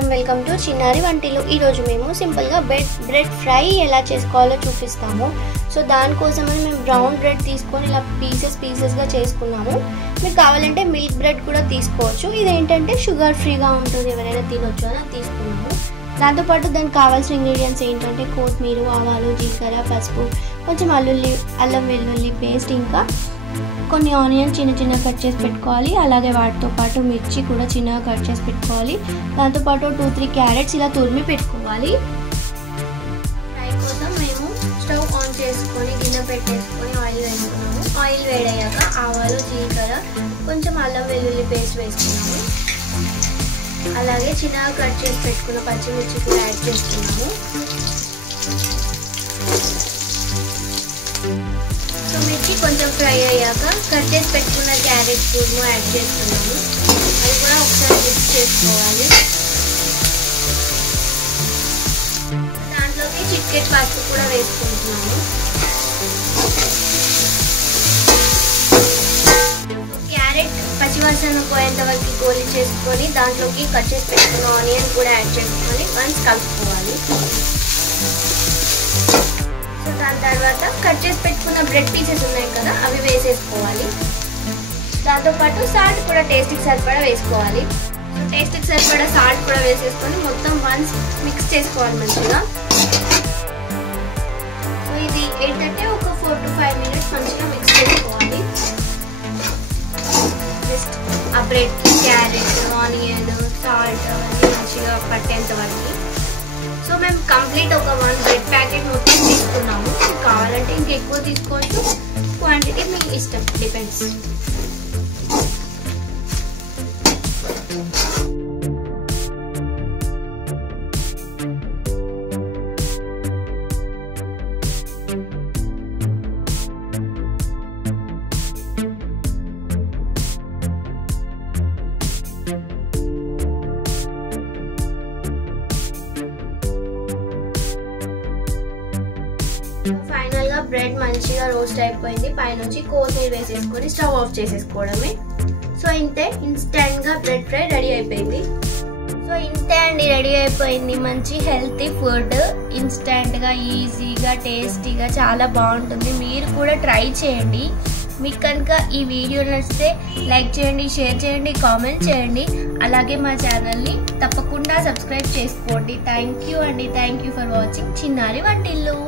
నమస్కారం welcome to చిన్నారి వంటిల్లు। ఈ రోజు మేము సింపుల్ గా బ్రెడ్ ఫ్రై ఎలా చేసుకోవాలో చూపిస్తాము। సో దాని కోసమని మేము బ్రౌన్ బ్రెడ్ తీసుకొని ఇలా పీసెస్ గా చేసుకున్నాము। మీకు కావాలంటే మిల్క్ బ్రెడ్ కూడా తీసుకోవచ్చు। ఇదేంటంటే షుగర్ ఫ్రీగా ఉంటుంది, ఎవరైనా తినొచ్చు అని తీసుకున్నాము। దాంతో పాటు దానికి కావాల్సిన ఇంగ్రీడియంట్స్ ఏంటంటే కొత్తిమీర, ఆవాలు, జీలకర్ర, పసుపు, కొంచెం అల్లం వెల్లుల్లి పేస్ట్, ఇంకా కొన్ని ఆనియన్ చిన్న కట్ చేసి పెట్టుకోవాలి। అలాగే వాటితో పాటు మిర్చి కూడా చిన్నగా కట్ చేసి పెట్టుకోవాలి। దాంతో పాటు 2-3 క్యారెట్స్ ఇలా తురిమి పెట్టుకోవాలి। ఫ్రై కోసం మేము స్టవ్ ఆన్ చేసుకొని గిన్నె పెట్టేసుకొని ఆయిల్ వేసుకున్నాము। ఆయిల్ వేడయ్యాక ఆవాలు, జీలకర్ర, కొంచెం అల్లం వెల్లుల్లి పేస్ట్ వేసుకున్నాము। అలాగే చిన్నగా కట్ చేసి పెట్టుకున్న పచ్చిమిర్చి కూడా యాడ్ చేసుకున్నాము। సో మిర్చి కొంచెం ఫ్రై అయ్యాక కట్ చేసి పెట్టుకున్న క్యారెట్ తురుము యాడ్ చేస్తున్నాము। అది కూడా ఒకసారి మిక్స్ చేసుకోవాలి। దాంట్లోకి చిటికెడు పసుపు కూడా వేసుకుంటున్నాము। క్యారెట్ పచ్చివాసన పోయేంత వరకు గోలి చేసుకొని దాంట్లోకి కట్ చేసి పెట్టుకున్న ఆనియన్ కూడా యాడ్ చేసుకొని వన్స్ కలుపుకోవాలి। సో దాని తర్వాత కట్ చేసి పెట్టుకున్న బ్రెడ్ పీసెస్ ఉన్నాయి కదా, అవి వేసేసుకోవాలి। దాంతోపాటు సాల్ట్ కూడా టేస్ట్కి సరిపడా వేసుకోవాలి। సో టేస్ట్కి సరిపడా సాల్ట్ కూడా వేసేసుకొని మొత్తం వన్స్ మిక్స్ చేసుకోవాలి మంచిగా। సో ఇది ఏంటంటే ఒక 4 to 5 minutes మంచిగా మిక్స్ చేసుకోవాలి। జస్ట్ ఆ బ్రెడ్, క్యారెట్, ఆనియన్, సాల్ట్ అవన్నీ మంచిగా పట్టేంత వరకు। సో మేము కంప్లీట్ ఒక 1 బ్రెడ్ ప్యాకెట్ మొత్తం తీసుకున్నాము। కావాలంటే ఇంకెక్కువ తీసుకోవచ్చు, క్వాంటిటీ మీకు ఇష్టం, డిపెండ్స్। ఫైనల్ గా బ్రెడ్ మంచిగా రోస్ట్ అయిపోయింది। పైనుంచి కొత్తిమీర వేసేసుకొని స్టవ్ ఆఫ్ చేసేసుకోవడమే। సో ఇంతే, ఇన్స్టెంట్ గా బ్రెడ్ ఫ్రై రెడీ అయిపోయింది। సో ఇంతే అండి, రెడీ అయిపోయింది। మంచి హెల్తీ ఫుడ్, ఇన్స్టెంట్ గా, ఈజీగా, టేస్టీగా చాలా బాగుంటుంది। మీరు కూడా ట్రై చేయండి। మీకు కనుక ఈ వీడియో నచ్చితే లైక్ చేయండి, షేర్ చేయండి, కామెంట్ చేయండి। అలాగే మా ఛానల్ని తప్పకుండా సబ్స్క్రైబ్ చేసుకోండి। థ్యాంక్ యూ అండి, థ్యాంక్ యూ ఫర్ వాచింగ్ చిన్నారి వంటిల్లు।